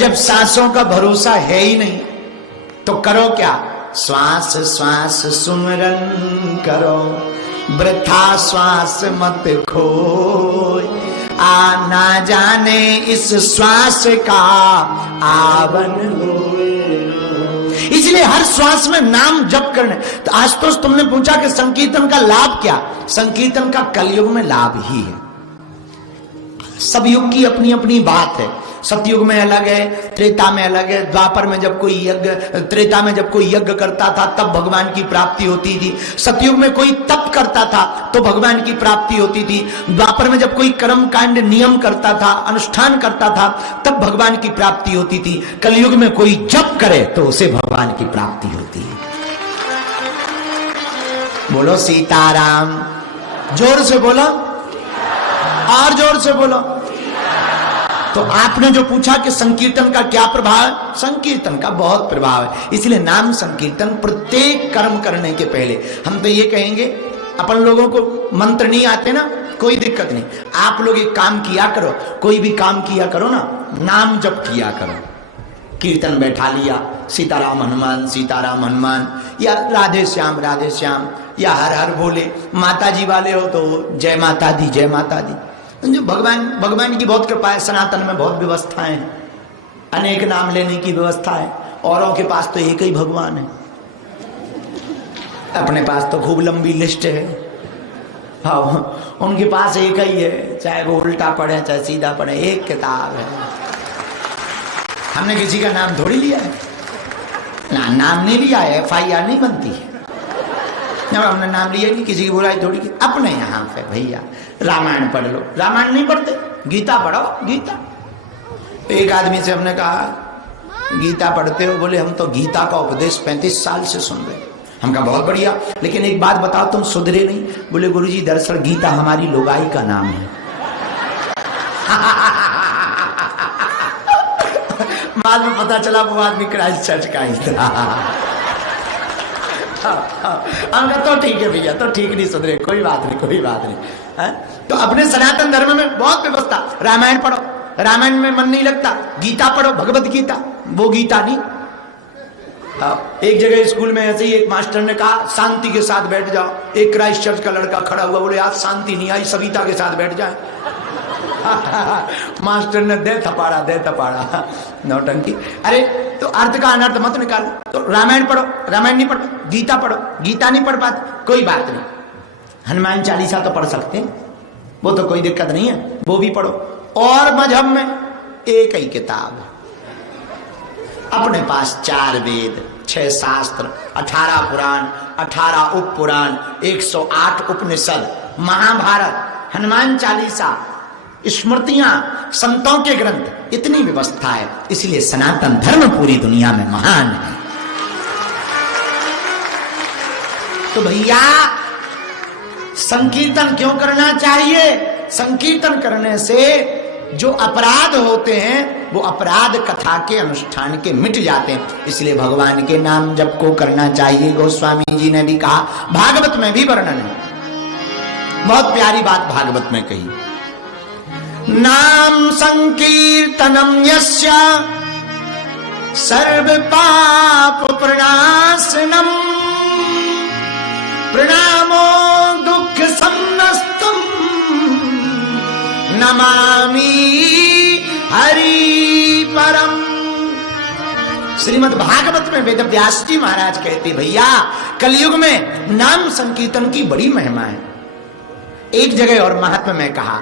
जब सांसों का भरोसा है ही नहीं तो करो क्या? श्वास श्वास सुमरन करो, वृथा श्वास मत खोए, आ ना जाने इस श्वास का आवन होए। इसलिए हर श्वास में नाम जप करने। तो आशुतोष तुमने पूछा कि संकीर्तन का लाभ क्या? संकीर्तन का कलयुग में लाभ ही है। सब युग की अपनी अपनी बात है। सतयुग में अलग है, त्रेता में अलग है, द्वापर में जब कोई यज्ञ, त्रेता में जब कोई यज्ञ करता था तब भगवान की प्राप्ति होती थी। सतयुग में कोई तप करता था तो भगवान की प्राप्ति होती थी। द्वापर में जब कोई कर्म कांड नियम करता था, अनुष्ठान करता था, तब भगवान की प्राप्ति होती थी। कलयुग में कोई जप करे तो उसे भगवान की प्राप्ति होती है। बोलो सीताराम, जोर से बोलो और जोर से बोलो। तो आपने जो पूछा कि संकीर्तन का क्या प्रभाव है, संकीर्तन का बहुत प्रभाव है। इसलिए नाम संकीर्तन प्रत्येक कर्म करने के पहले। हम तो ये कहेंगे, अपन लोगों को मंत्र नहीं आते ना, कोई दिक्कत नहीं, आप लोग एक काम किया करो, कोई भी काम किया करो ना, नाम जप किया करो। कीर्तन बैठा लिया, सीताराम हनुमान, या राधे श्याम या हर हर बोले। माता जी वाले हो तो जय माता दी जय माता दी। जो भगवान की बहुत कृपा है। सनातन में बहुत व्यवस्थाएं हैं, अनेक नाम लेने की व्यवस्था है। औरों के पास तो एक ही भगवान है, अपने पास तो खूब लंबी लिस्ट है। हाँ, उनके पास एक ही है, चाहे वो उल्टा पढ़े चाहे सीधा पढ़े, एक किताब है। हमने किसी का नाम थोड़ी लिया है ना, नाम नहीं लिया है, FIR नहीं बनती है। हमने नाम लिया नहीं, किसी की बुराई थोड़ी की। अपने यहाँ पे भैया रामायण पढ़ लो, रामायण नहीं पढ़ते, गीता पढ़ो, गीता। एक आदमी से हमने कहा गीता पढ़ते हो? बोले हम तो गीता का उपदेश 35 साल से सुन रहे। हम कहा बहुत बढ़िया, लेकिन एक बात बताओ, तुम सुधरे नहीं? बोले गुरुजी दरअसल गीता हमारी लोगाई का नाम है। बाद में पता चला वो आदमी क्राइस्ट चर्च का ही था। तो ठीक है भैया, तो ठीक नहीं सुधरे, कोई बात नहीं है? तो अपने सनातन धर्म में बहुत व्यवस्था। रामायण पढ़ो, रामायण में मन नहीं लगता, गीता पढ़ो, भगवत गीता, वो गीता नहीं। एक जगह स्कूल में ऐसे ही एक मास्टर ने कहा शांति के साथ बैठ जाओ। एक क्राइस्ट चर्च का लड़का खड़ा हुआ, बोले आज शांति नहीं आई, सविता के साथ बैठ जाए। मास्टर ने दे थपाड़ा नौटंकी। अरे तो अर्थ का अनर्थ मत निकालो। तो रामायण पढ़ो, रामायण नहीं पढ़ो, गीता पढ़ो, गीता नहीं पढ़ पाते, कोई बात नहीं, हनुमान चालीसा तो पढ़ सकते हैं, वो तो कोई दिक्कत नहीं है, वो भी पढ़ो। और मजहब में एक ही किताब, अपने पास 4 वेद, 6 शास्त्र, 18 पुराण, 18 उप पुराण, 108 उपनिषद, महाभारत, हनुमान चालीसा, स्मृतियां, संतों के ग्रंथ, इतनी व्यवस्था है। इसलिए सनातन धर्म पूरी दुनिया में महान है। तो भैया संकीर्तन क्यों करना चाहिए? संकीर्तन करने से जो अपराध होते हैं वो अपराध कथा के अनुष्ठान के मिट जाते हैं। इसलिए भगवान के नाम जप को करना चाहिए। गोस्वामी जी ने भी कहा, भागवत में भी वर्णन है, बहुत प्यारी बात भागवत में कही। नाम संकीर्तनम यस्य सर्व पाप प्रणाशनम प्रणामो दुख समस्तम नमामि हरि परम। श्रीमद् भागवत में वेद व्यास जी महाराज कहते, भैया कलयुग में नाम संकीर्तन की बड़ी महिमा है। एक जगह और महात्मा में कहा,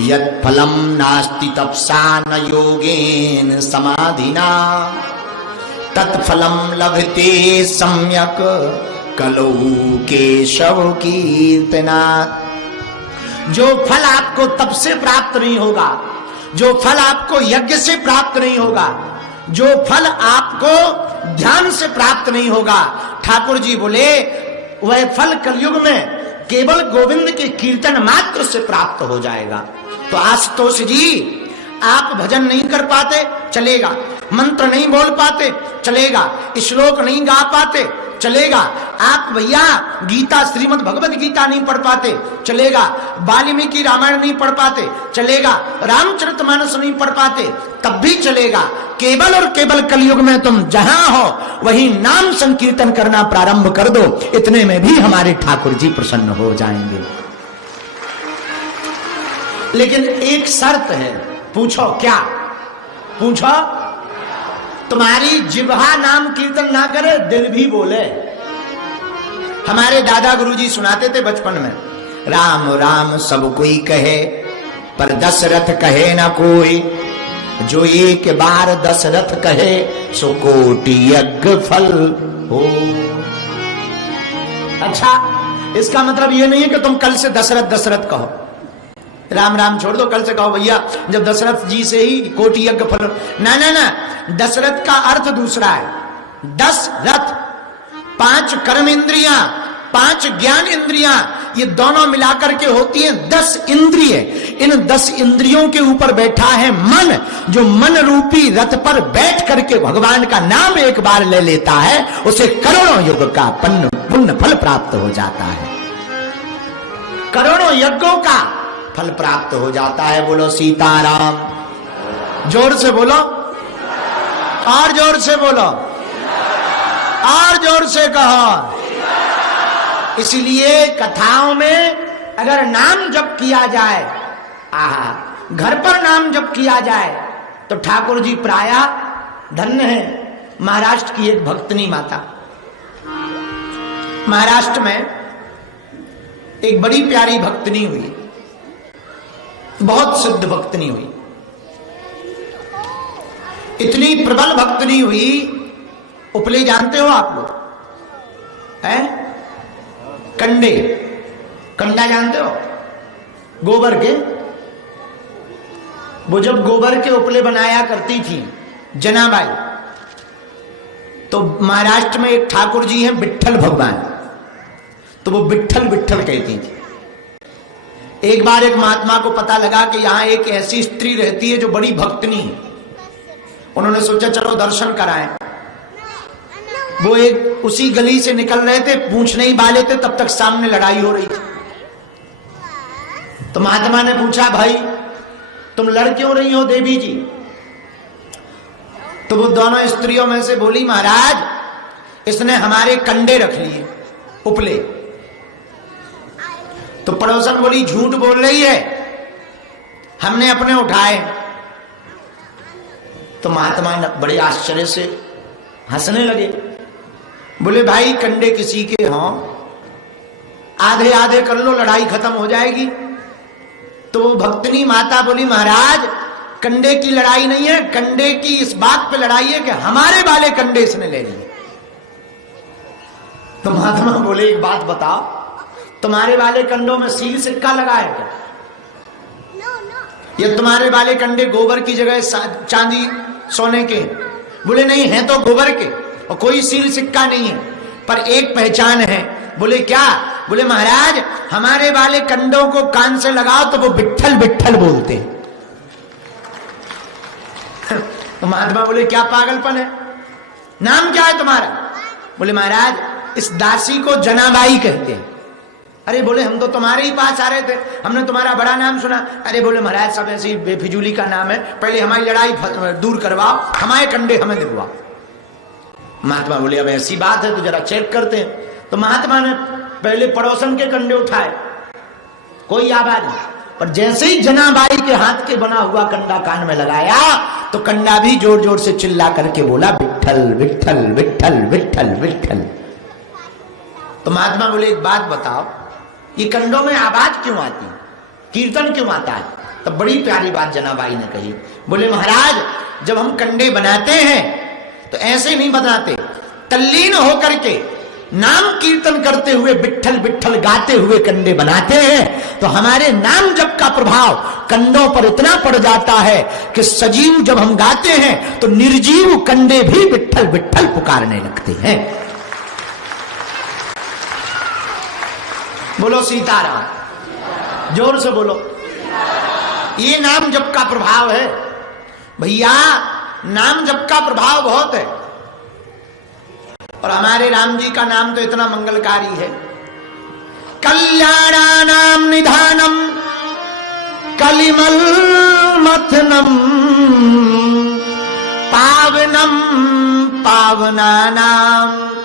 यत् फलम नास्ति तपसा न योगेन समाधिना तत्फलम लभते सम्यक कलौ केशव कीर्तनात्। जो फल आपको तप से प्राप्त नहीं होगा, जो फल आपको यज्ञ से प्राप्त नहीं होगा, जो फल आपको ध्यान से प्राप्त नहीं होगा, ठाकुर जी बोले वह फल कलयुग में केवल गोविंद के कीर्तन मात्र से प्राप्त हो जाएगा। तो आशुतोष जी, आप भजन नहीं कर पाते चलेगा, मंत्र नहीं बोल पाते चलेगा, श्लोक नहीं गा पाते चलेगा। आप भैया गीता श्रीमद् भगवत गीता नहीं पढ़ पाते, चलेगा। वाल्मीकि रामायण नहीं पढ़ पाते, चलेगा। रामचरितमानस नहीं पढ़ पाते, तब भी चलेगा। केवल और केवल कलयुग में तुम जहां हो वहीं नाम संकीर्तन करना प्रारंभ कर दो, इतने में भी हमारे ठाकुर जी प्रसन्न हो जाएंगे। लेकिन एक शर्त है। पूछो क्या? पूछो। तुम्हारी जिह्वा नाम कीर्तन ना करे, दिल भी बोले। हमारे दादा गुरुजी सुनाते थे बचपन में, राम राम सब कोई कहे पर दशरथ कहे ना कोई, जो एक बार दशरथ कहे सो कोटि यज्ञ फल हो। अच्छा, इसका मतलब ये नहीं है कि तुम कल से दशरथ दशरथ कहो, राम राम छोड़ दो, कल से कहो भैया जब दशरथ जी से ही कोटि यज्ञ फल। ना ना ना, दशरथ का अर्थ दूसरा है। 10 रथ, 5 कर्म इंद्रियां, 5 ज्ञान इंद्रियां, ये दोनों मिलाकर के होती हैं 10 इंद्रिय। इन 10 इंद्रियों के ऊपर बैठा है मन, जो मन रूपी रथ पर बैठ करके भगवान का नाम एक बार ले लेता है, उसे करोड़ों युग का पुण्य फल प्राप्त हो जाता है। करोड़ों यज्ञों का फल प्राप्त हो जाता है। बोलो सीताराम। जोर से बोलो, और जोर से बोलो, और जोर से कहो। इसलिए कथाओं में अगर नाम जप किया जाए, आहा, घर पर नाम जप किया जाए तो ठाकुर जी प्रायः धन्य है। महाराष्ट्र की एक भक्तनी माता, महाराष्ट्र में एक बड़ी प्यारी भक्तनी हुई, बहुत सिद्ध भक्तनी हुई, इतनी प्रबल भक्तनी हुई। उपले जानते हो आप लोग? हैं? कंडे, कंडा जानते हो? गोबर के। वो जब गोबर के उपले बनाया करती थी जनाबाई, तो महाराष्ट्र में एक ठाकुर जी हैं विट्ठल भगवान, तो वो विट्ठल विट्ठल कहती थी। एक बार एक महात्मा को पता लगा कि यहां एक ऐसी स्त्री रहती है जो बड़ी भक्तनी है। उन्होंने सोचा चलो दर्शन कराएं। वो एक उसी गली से निकल रहे थे, पूछने ही वाले थे, तब तक सामने लड़ाई हो रही थी। तो महात्मा ने पूछा, भाई तुम लड़ क्यों रही हो देवी जी? तो वो दोनों स्त्रियों में से बोली, महाराज इसने हमारे कंडे रख लिए, उपले। तो पड़ोसन बोली, झूठ बोल रही है, हमने अपने उठाए। तो महात्मा बड़े आश्चर्य से हंसने लगे, बोले भाई कंडे किसी के हों, आधे आधे कर लो, लड़ाई खत्म हो जाएगी। तो भक्तनी माता बोली, महाराज कंडे की लड़ाई नहीं है, कंडे की इस बात पे लड़ाई है कि हमारे वाले कंडे इसने ले लिए। तो महात्मा बोले, एक बात बताओ, तुम्हारे वाले कंडों में सील सिक्का लगा है क्या? या तुम्हारे वाले कंडे गोबर की जगह चांदी सोने के? बोले नहीं, है तो गोबर के और कोई सील सिक्का नहीं है, पर एक पहचान है। बोले क्या? बोले महाराज हमारे वाले कंडों को कान से लगाओ तो वो विट्ठल विट्ठल बोलते हैं। तो महात्मा बोले, क्या पागलपन है, नाम क्या है तुम्हारा? बोले महाराज इस दासी को जनाबाई कहते हैं। अरे बोले हम तो तुम्हारे ही पास आ रहे थे, हमने तुम्हारा बड़ा नाम सुना। अरे बोले महाराज सब ऐसी बेफिजूली का नाम है, पहले हमारी लड़ाई दूर करवाओ, हमारे कंडे हमें दिलवाओ। महात्मा बोले, अब ऐसी बात है तो जरा चेक करते हैं। तो महात्मा ने पहले पड़ोसन के कंडे उठाए, कोई आवाज नहीं, पर जैसे ही जनाबाई के हाथ के बना हुआ कंडा कान में लगाया तो कंडा भी जोर जोर से चिल्ला करके बोला, विट्ठल विट्ठल विट्ठल विट्ठल विट्ठल। तो महात्मा बोले, एक बात बताओ, ये कंडों में आवाज क्यों आती, कीर्तन क्यों आता है? तब बड़ी प्यारी बात जनाबाई ने कही। बोले महाराज जब हम कंडे बनाते हैं तो ऐसे नहीं बनाते, तल्लीन होकर के नाम कीर्तन करते हुए विट्ठल विट्ठल गाते हुए कंडे बनाते हैं, तो हमारे नाम जप का प्रभाव कंडों पर इतना पड़ जाता है कि सजीव जब हम गाते हैं तो निर्जीव कंडे भी विट्ठल विट्ठल पुकारने लगते हैं। बोलो सीताराम, जोर से बोलो। ये नाम जप का प्रभाव है भैया, नाम जप का प्रभाव बहुत है। और हमारे राम जी का नाम तो इतना मंगलकारी है, कल्याणानाम निधानम कलिमल मथनम पावनम पावनानाम